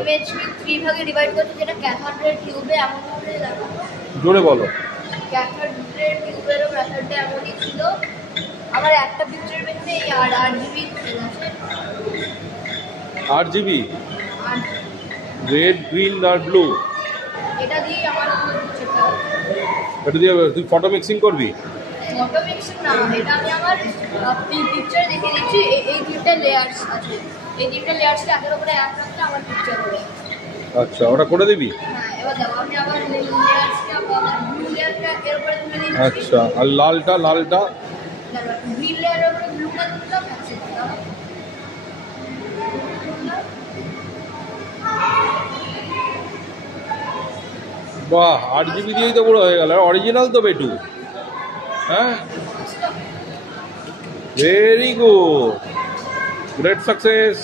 Image 3 ভাগে divide করতে, যেটা ক্যাথোড রে টিউবে এমন ভাবে দেখাবো। জোরে বলো। ক্যাথোড রে টিউবেরও মেথডটা এমনই ছিল। আমার একটা পিকচারের ভেতরে এই আরজিবি আছে। আরজিবি, রেড, গ্রিন আর ব্লু। এটা দিয়ে আমার পিকচারটা, এটা দিয়ে তুই ফটো মিক্সিং করবি? ফটো মিক্সিং না, এটা আমি আমার পিকচার দেখে দিচ্ছি। এই তিনটা লেয়ার্স আছে, এই তিনটা লেয়ার্সকে একের উপরে এক রাখলে আমার পিকচার হবে। আচ্ছা, ওটা করে দিবি? হ্যাঁ, এবার দেখো আমি আবার লেয়ার্সটা, ব্লু লেয়ারটা এর উপরে তুলে দিচ্ছি। আচ্ছা, আর লালটা? গ্রিন লেয়ারের উপরে ব্লুটা তুললাম। বাহ, 8 জিবি দিয়েই তো বড় হয়ে গেল। অরিজিনাল তো বেটু। হ্যাঁ, ভেরি গুড, গ্রেট সাকসেস।